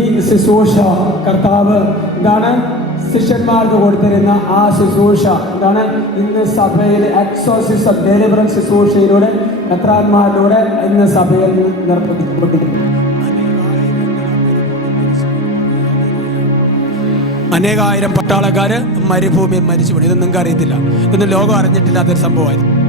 ഈ ശുശ്രൂഷ കർത്താവ് എന്താണ് ശിഷ്യന്മാർക്ക് കൊടുത്തിരുന്ന ആ ശുശ്രൂഷ എന്താണ് ഇന്ന് സഭയിൽ എക്സോസിസം ഡെലിവറൻസ് ശുശ്രൂഷയിലൂടെ കർത്താന്മാരിലൂടെ ഇന്ന് സഭയിൽ നിർവഹിക്കപ്പെട്ടിരിക്കുന്നു. അനേകായിരം പട്ടാളക്കാര് മരുഭൂമിയിൽ മരിച്ചു പോയി. ഇതൊന്നും നിങ്ങൾക്ക് അറിയത്തില്ല, ഇതൊന്നും ലോകം അറിഞ്ഞിട്ടില്ലാത്തൊരു സംഭവമായിരുന്നു.